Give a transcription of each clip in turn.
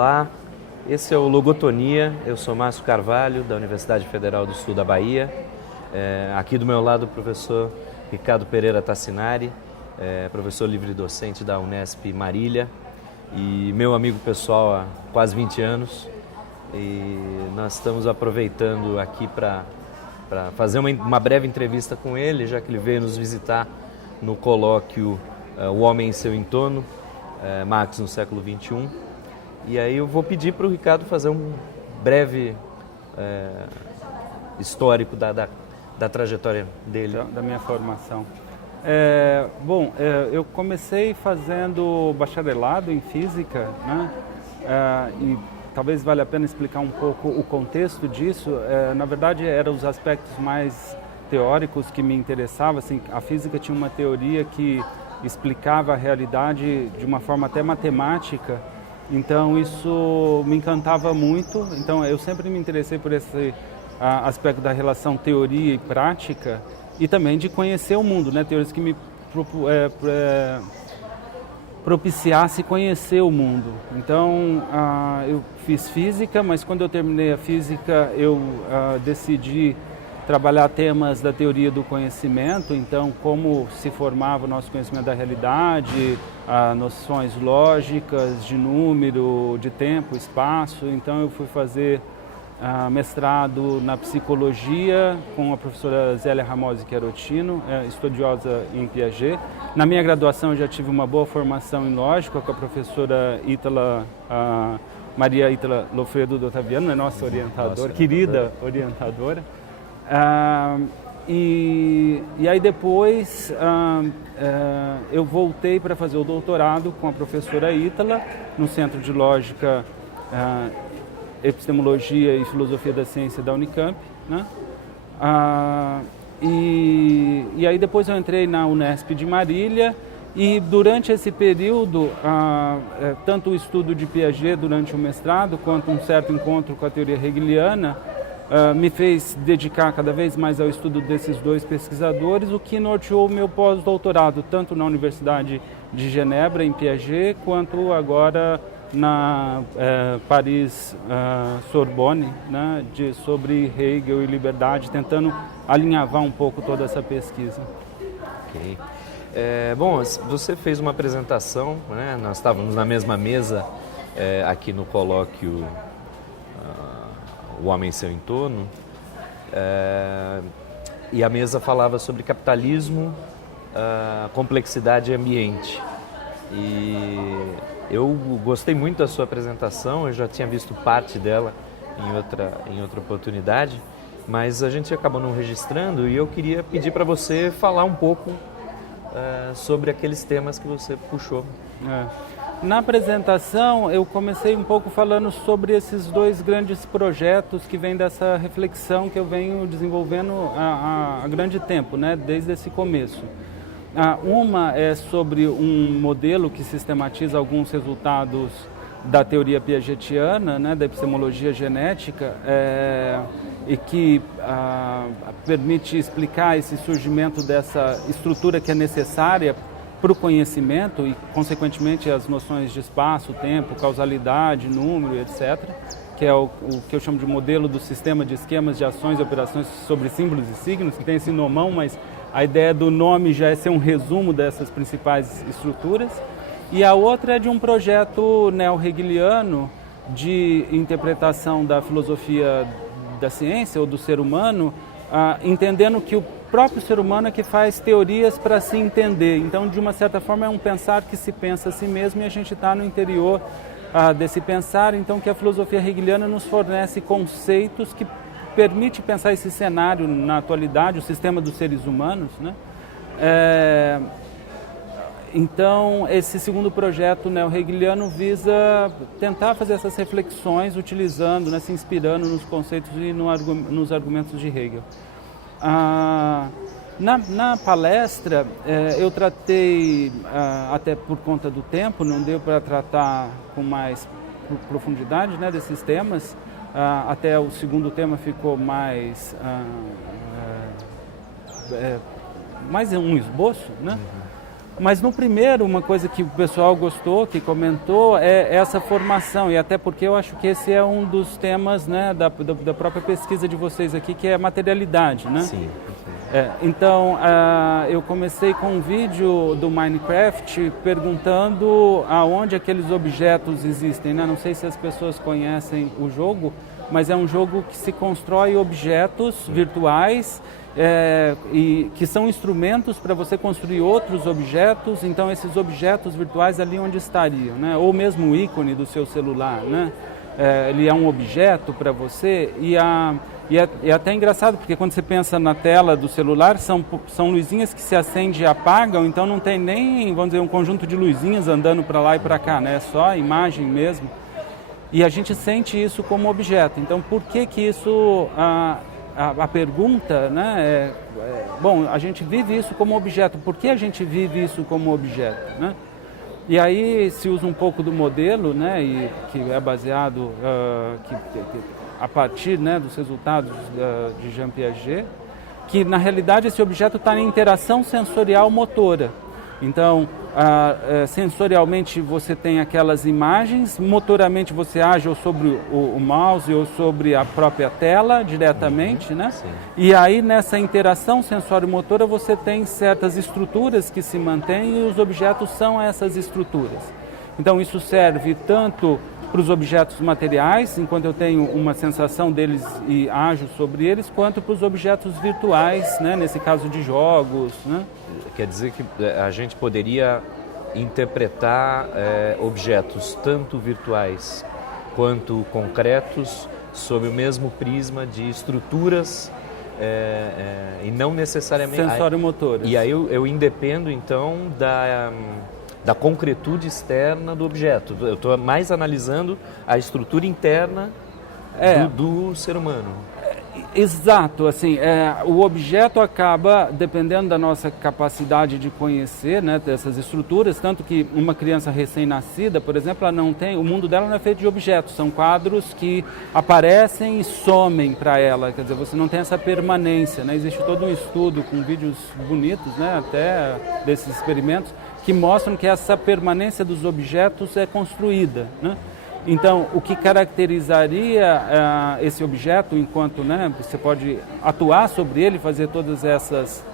Olá, esse é o Logotonia, eu sou Márcio Carvalho, da Universidade Federal do Sul da Bahia. Aqui do meu lado o professor Ricardo Pereira Tassinari, professor livre-docente da Unesp Marília e meu amigo pessoal há quase 20 anos. E nós estamos aproveitando aqui para fazer uma breve entrevista com ele, já que ele veio nos visitar no colóquio O Homem em Seu Entorno, Marx no século XXI. E aí eu vou pedir para o Ricardo fazer um breve histórico da trajetória dele. Da minha formação. Eu comecei fazendo bacharelado em física, né? E talvez valha a pena explicar um pouco o contexto disso. Na verdade, eram os aspectos mais teóricos que me interessavam. Assim, a física tinha uma teoria que explicava a realidade de uma forma até matemática. Então, isso me encantava muito. Então, eu sempre me interessei por esse aspecto da relação teoria e prática e também de conhecer o mundo, né? Teorias que me propiciasse conhecer o mundo. Então, eu fiz física, mas quando eu terminei a física, eu decidi trabalhar temas da teoria do conhecimento, então como se formava o nosso conhecimento da realidade, noções lógicas de número, de tempo, espaço. Então eu fui fazer mestrado na psicologia com a professora Zélia Ramosi Querotino, estudiosa em Piaget. Na minha graduação eu já tive uma boa formação em lógica com a professora Maria Ítala Lofredo do Otaviano, nossa orientadora, querida orientadora. E aí depois eu voltei para fazer o doutorado com a professora Ítala no Centro de Lógica, Epistemologia e Filosofia da Ciência da Unicamp, né? E aí depois eu entrei na Unesp de Marília e durante esse período, tanto o estudo de Piaget durante o mestrado quanto um certo encontro com a teoria hegeliana me fez dedicar cada vez mais ao estudo desses dois pesquisadores, o que norteou o meu pós-doutorado, tanto na Universidade de Genebra, em Piaget, quanto agora na Paris Sorbonne, né, sobre Hegel e liberdade, tentando alinhavar um pouco toda essa pesquisa. Ok. Bom, você fez uma apresentação, né? Nós estávamos na mesma mesa aqui no colóquio O Homem em Seu Entorno, e a mesa falava sobre capitalismo, complexidade e ambiente. E eu gostei muito da sua apresentação, eu já tinha visto parte dela em outra oportunidade, mas a gente acabou não registrando e eu queria pedir para você falar um pouco sobre aqueles temas que você puxou. Na apresentação, eu comecei um pouco falando sobre esses dois grandes projetos que vêm dessa reflexão que eu venho desenvolvendo há grande tempo, né, desde esse começo. Uma é sobre um modelo que sistematiza alguns resultados da teoria piagetiana, né, da epistemologia genética, e que permite explicar esse surgimento dessa estrutura que é necessária para o conhecimento e, consequentemente, as noções de espaço, tempo, causalidade, número, etc., que é o que eu chamo de modelo do sistema de esquemas de ações e operações sobre símbolos e signos, que tem esse nomão, mas a ideia do nome já é ser um resumo dessas principais estruturas. E a outra é de um projeto neo-hegeliano de interpretação da filosofia da ciência ou do ser humano, entendendo que o próprio ser humano é que faz teorias para se entender. Então, de uma certa forma, é um pensar que se pensa a si mesmo e a gente está no interior desse pensar. Então, que a filosofia hegeliana nos fornece conceitos que permite pensar esse cenário na atualidade, o sistema dos seres humanos, né? Então, esse segundo projeto neo-hegeliano visa tentar fazer essas reflexões utilizando, né, se inspirando nos conceitos e nos argumentos de Hegel. Na palestra, eu tratei, até por conta do tempo, não deu para tratar com mais profundidade, né, desses temas. Até o segundo tema ficou mais um esboço, né? Mas no primeiro, uma coisa que o pessoal gostou, que comentou, é essa formação, e até porque eu acho que esse é um dos temas, né, da própria pesquisa de vocês aqui, que é a materialidade, né? Sim. Então, eu comecei com um vídeo do Minecraft perguntando aonde aqueles objetos existem, né? Não sei se as pessoas conhecem o jogo, mas é um jogo que se constrói objetos virtuais e que são instrumentos para você construir outros objetos. Então, esses objetos virtuais ali onde estariam, né? Ou mesmo o ícone do seu celular, né? Ele é um objeto para você e é até engraçado, porque quando você pensa na tela do celular, são luzinhas que se acendem e apagam, então não tem nem, vamos dizer, um conjunto de luzinhas andando para lá e para cá, né? É só a imagem mesmo. E a gente sente isso como objeto. Então, por que isso... A pergunta, né, bom, a gente vive isso como objeto. Por que a gente vive isso como objeto, né? E aí se usa um pouco do modelo, né, e que é baseado a partir, né, dos resultados de Jean Piaget, que na realidade esse objeto está em interação sensorial motora. Então, sensorialmente você tem aquelas imagens, motoramente você age ou sobre o mouse ou sobre a própria tela diretamente, né? Sim. E aí nessa interação sensório-motora você tem certas estruturas que se mantêm e os objetos são essas estruturas. Então isso serve tanto para os objetos materiais, enquanto eu tenho uma sensação deles e ajo sobre eles, quanto para os objetos virtuais, né? Nesse caso de jogos, né? Quer dizer que a gente poderia interpretar objetos tanto virtuais quanto concretos sob o mesmo prisma de estruturas e não necessariamente... Sensório-motoras. E aí eu independo então da concretude externa do objeto. Eu estou mais analisando a estrutura interna do ser humano. Exato, assim, o objeto acaba, dependendo da nossa capacidade de conhecer, né, dessas estruturas, tanto que uma criança recém-nascida, por exemplo, ela não tem, o mundo dela não é feito de objetos, são quadros que aparecem e somem para ela, quer dizer, você não tem essa permanência, né? Existe todo um estudo com vídeos bonitos, né, até desses experimentos, que mostram que essa permanência dos objetos é construída, né? Então, o que caracterizaria esse objeto, enquanto, né, você pode atuar sobre ele, fazer todas essas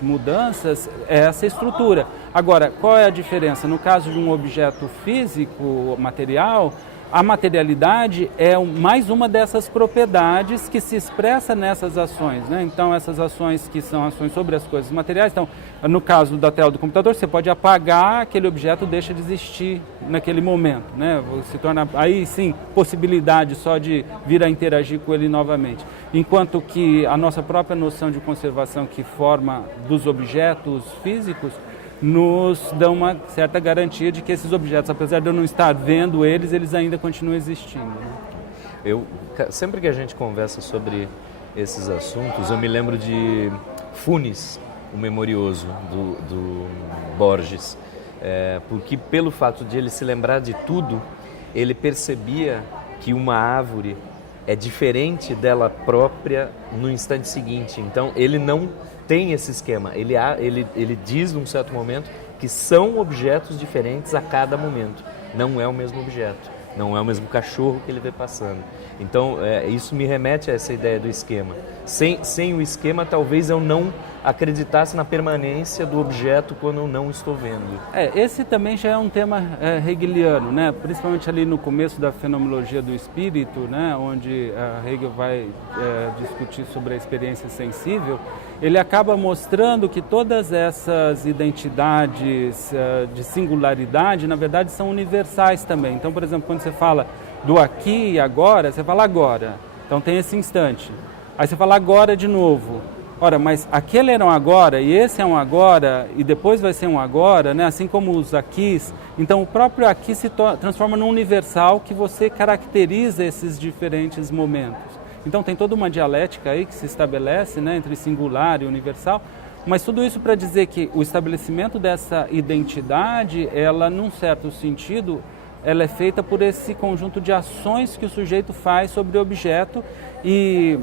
mudanças, é essa estrutura. Agora, qual é a diferença? No caso de um objeto físico, material, a materialidade é mais uma dessas propriedades que se expressa nessas ações, né? Então, essas ações que são ações sobre as coisas materiais, então, no caso da tela do computador, você pode apagar, aquele objeto deixa de existir naquele momento, né? Se torna, aí sim, possibilidade só de vir a interagir com ele novamente. Enquanto que a nossa própria noção de conservação que forma dos objetos físicos nos dão uma certa garantia de que esses objetos, apesar de eu não estar vendo eles, eles ainda continuam existindo, né? Sempre que a gente conversa sobre esses assuntos, eu me lembro de Funes, o Memorioso, do Borges, porque pelo fato de ele se lembrar de tudo, ele percebia que uma árvore é diferente dela própria no instante seguinte. Então, ele não tem esse esquema. Ele diz, num certo momento, que são objetos diferentes a cada momento. Não é o mesmo objeto. Não é o mesmo cachorro que ele vê passando. Então, isso me remete a essa ideia do esquema. Sem o esquema, talvez eu não acreditasse na permanência do objeto quando eu não estou vendo. Esse também já é um tema hegeliano, né? Principalmente ali no começo da fenomenologia do espírito, né? Onde Hegel vai discutir sobre a experiência sensível. Ele acaba mostrando que todas essas identidades de singularidade, na verdade, são universais também. Então, por exemplo, quando você fala do aqui e agora, você fala agora. Então tem esse instante. Aí você fala agora de novo. Ora, mas aquele era um agora e esse é um agora e depois vai ser um agora, né? Assim como os aquis. Então o próprio aqui se transforma num universal que você caracteriza esses diferentes momentos. Então tem toda uma dialética aí que se estabelece, né, entre singular e universal, mas tudo isso para dizer que o estabelecimento dessa identidade, ela num certo sentido, ela é feita por esse conjunto de ações que o sujeito faz sobre o objeto e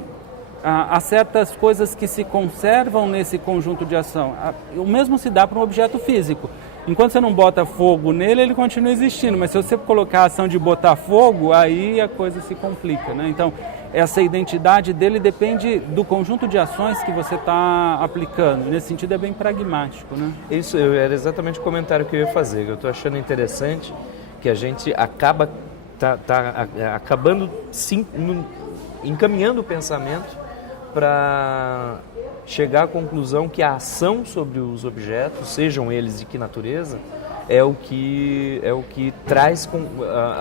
há certas coisas que se conservam nesse conjunto de ação. O mesmo se dá para um objeto físico. Enquanto você não bota fogo nele, ele continua existindo, mas se você colocar a ação de botar fogo, aí a coisa se complica, né? Então, essa identidade dele depende do conjunto de ações que você está aplicando. Nesse sentido, é bem pragmático, né? Isso era exatamente o comentário que eu ia fazer. Eu estou achando interessante que a gente acaba acabando encaminhando o pensamento para chegar à conclusão que a ação sobre os objetos, sejam eles de que natureza, é o que traz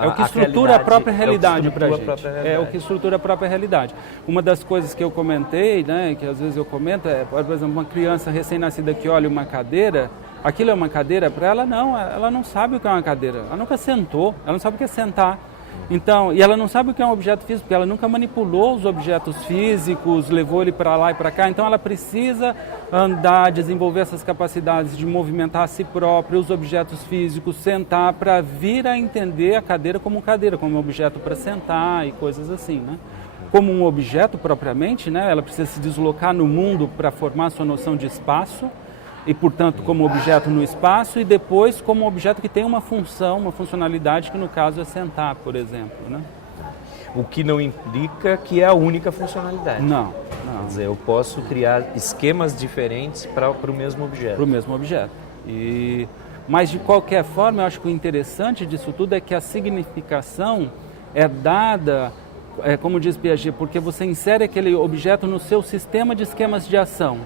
é o que estrutura a própria realidade para a gente. É o que estrutura a própria realidade. Uma das coisas que eu comentei, né, que às vezes eu comento, é, por exemplo, uma criança recém-nascida que olha uma cadeira, aquilo é uma cadeira para ela? Não, ela não sabe o que é uma cadeira. Ela nunca sentou, ela não sabe o que é sentar. Então, e ela não sabe o que é um objeto físico, porque ela nunca manipulou os objetos físicos, levou ele para lá e para cá. Então, ela precisa andar, desenvolver essas capacidades de movimentar a si própria, os objetos físicos, sentar, para vir a entender a cadeira, como um objeto para sentar e coisas assim, né? Como um objeto propriamente, né? Ela precisa se deslocar no mundo para formar sua noção de espaço, e, portanto, como objeto no espaço, e depois como objeto que tem uma função, uma funcionalidade, que no caso é sentar, por exemplo, né? O que não implica que é a única funcionalidade. Não. Quer dizer, eu posso criar esquemas diferentes para o mesmo objeto. Para o mesmo objeto. Mas, de qualquer forma, eu acho que o interessante disso tudo é que a significação é dada, como diz Piaget, porque você insere aquele objeto no seu sistema de esquemas de ação.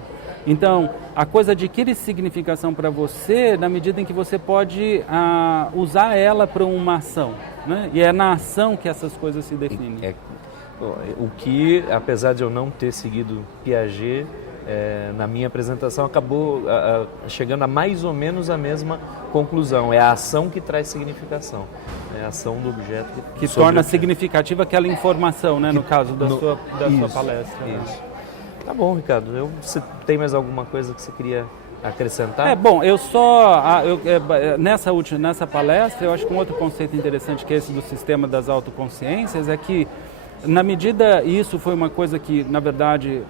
Então, a coisa adquire significação para você na medida em que você pode usar ela para uma ação, né? E é na ação que essas coisas se definem. O que, apesar de eu não ter seguido Piaget, na minha apresentação acabou chegando a mais ou menos a mesma conclusão. É a ação que traz significação. É a ação do objeto que torna significativa aquela informação, né? No caso da sua palestra. Isso. Né? Tá bom, Ricardo. Você tem mais alguma coisa que você queria acrescentar? Nessa palestra, eu acho que um outro conceito interessante que é esse do sistema das autoconsciências é que, na medida, isso foi uma coisa que, na verdade,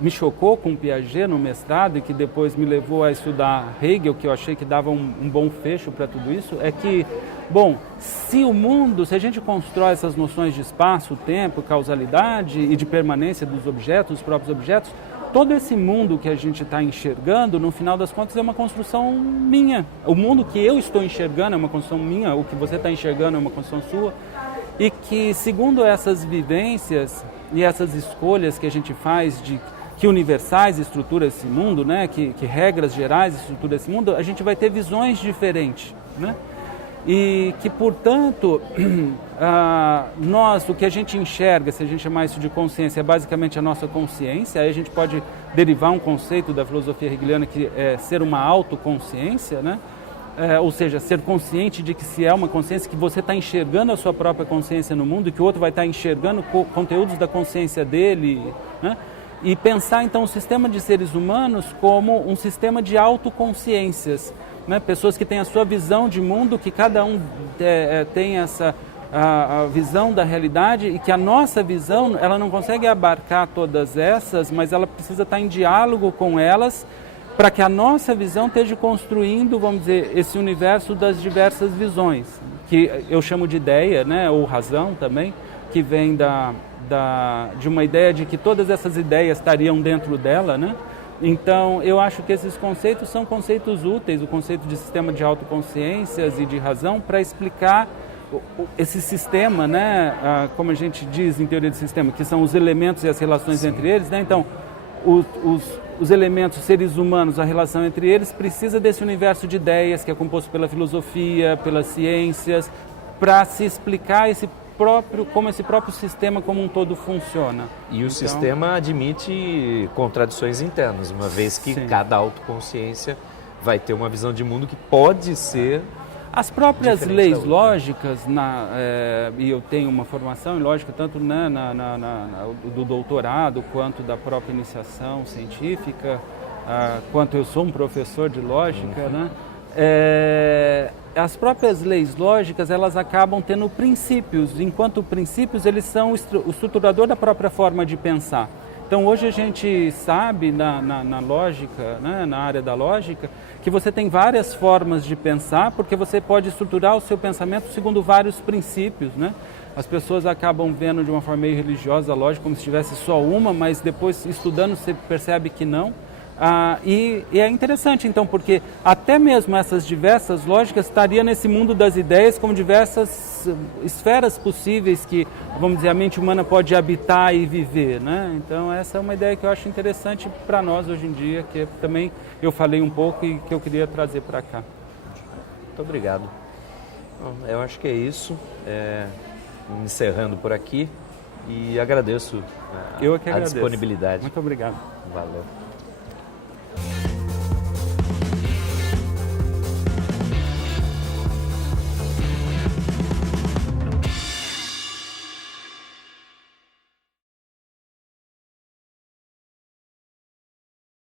me chocou com Piaget no mestrado e que depois me levou a estudar Hegel, que eu achei que dava um bom fecho para tudo isso, é que, se a gente constrói essas noções de espaço, tempo, causalidade e de permanência dos objetos, dos próprios objetos, todo esse mundo que a gente está enxergando, no final das contas, é uma construção minha. O mundo que eu estou enxergando é uma construção minha, o que você está enxergando é uma construção sua. E que, segundo essas vivências e essas escolhas que a gente faz de que universais estruturam esse mundo, né? que regras gerais estruturam esse mundo, a gente vai ter visões diferentes, né? E que, portanto, o que a gente enxerga, se a gente chamar isso de consciência, é basicamente a nossa consciência. Aí a gente pode derivar um conceito da filosofia hegeliana que é ser uma autoconsciência, né? Ou seja, ser consciente de que se é uma consciência, que você está enxergando a sua própria consciência no mundo e que o outro vai estar enxergando conteúdos da consciência dele, né? E pensar, então, o sistema de seres humanos como um sistema de autoconsciências, né? Pessoas que têm a sua visão de mundo, que cada um tem a visão da realidade e que a nossa visão, ela não consegue abarcar todas essas, mas ela precisa estar em diálogo com elas, para que a nossa visão esteja construindo, vamos dizer, esse universo das diversas visões, que eu chamo de ideia, né, ou razão também, que vem de uma ideia de que todas essas ideias estariam dentro dela, né? Então, eu acho que esses conceitos são conceitos úteis, o conceito de sistema de autoconsciências e de razão, para explicar esse sistema, né, como a gente diz em teoria de sistema, que são os elementos e as relações Sim. entre eles, né? Então, os elementos, os seres humanos, a relação entre eles, precisa desse universo de ideias que é composto pela filosofia, pelas ciências, para se explicar como esse próprio sistema como um todo funciona. E o sistema admite contradições internas, uma vez que Sim. cada autoconsciência vai ter uma visão de mundo que pode ser... As próprias leis lógicas, e eu tenho uma formação em lógica tanto do doutorado quanto da própria iniciação científica, quanto eu sou um professor de lógica, né? As próprias leis lógicas, elas acabam tendo princípios, enquanto princípios eles são o estruturador da própria forma de pensar. Então, Então hoje a gente sabe na lógica, né, na área da lógica, que você tem várias formas de pensar, porque você pode estruturar o seu pensamento segundo vários princípios, né? As pessoas acabam vendo de uma forma meio religiosa a lógica como se tivesse só uma, mas depois estudando você percebe que não. E é interessante então, porque até mesmo essas diversas lógicas estariam nesse mundo das ideias como diversas esferas possíveis que, vamos dizer, a mente humana pode habitar e viver, né? Então essa é uma ideia que eu acho interessante para nós hoje em dia, que também eu falei um pouco e que eu queria trazer para cá. Muito obrigado. Bom, eu acho que é isso. Encerrando por aqui e agradeço Eu é que a agradeço. disponibilidade. Muito obrigado. Valeu.